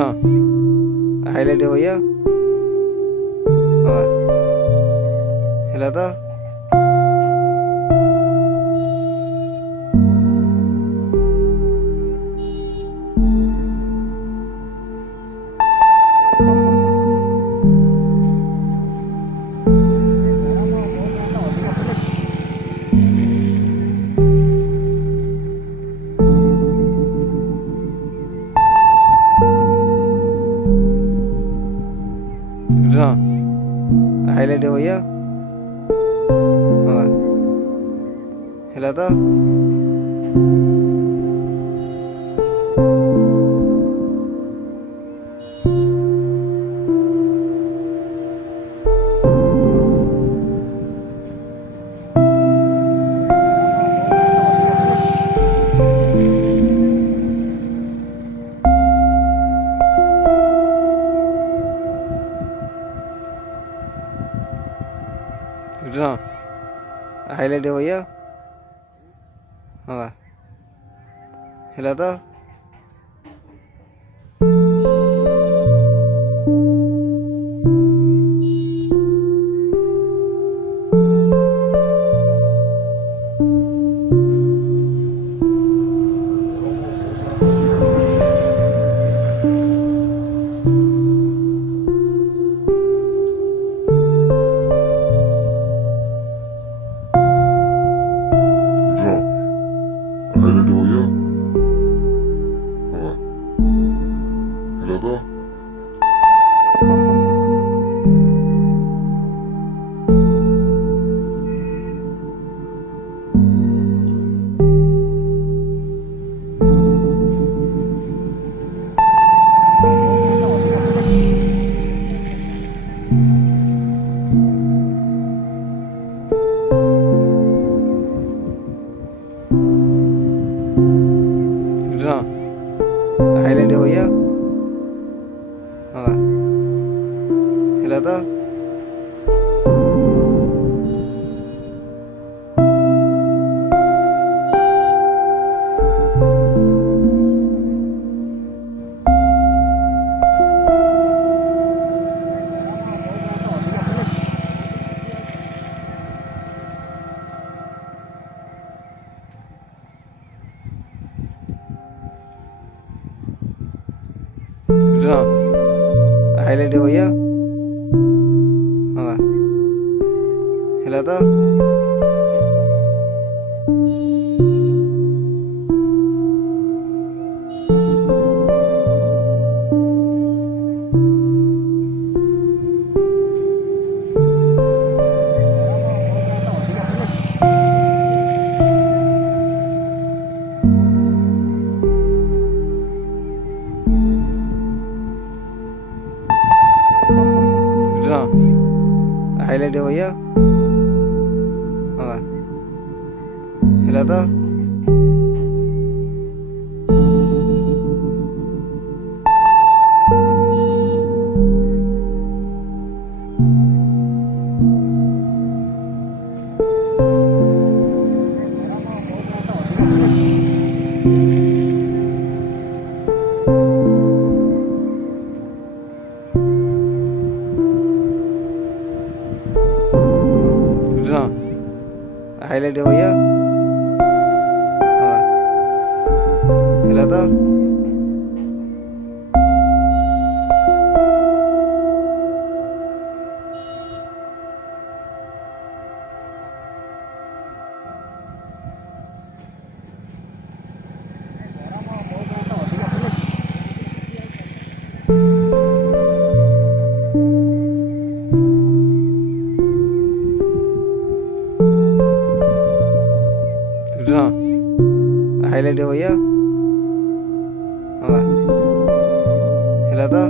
हाईलाइट है भैया। हाँ हिला तो हाईलाइट है भैया। हाँ हिला तो हाईलाइट है भैया। हाँ हिला तो हाईलाइट हो गया। हाँ हिला तो हाईलाइट है भैया। हाँ हिला तो हाईलाइट है भैया। हाँ हिला तो हाईलाइट है भैया। हाँ हिला तो हाईलाइट है भैया। हाँ हिला तो हाईलाइट है भैया। हाँ हिला तो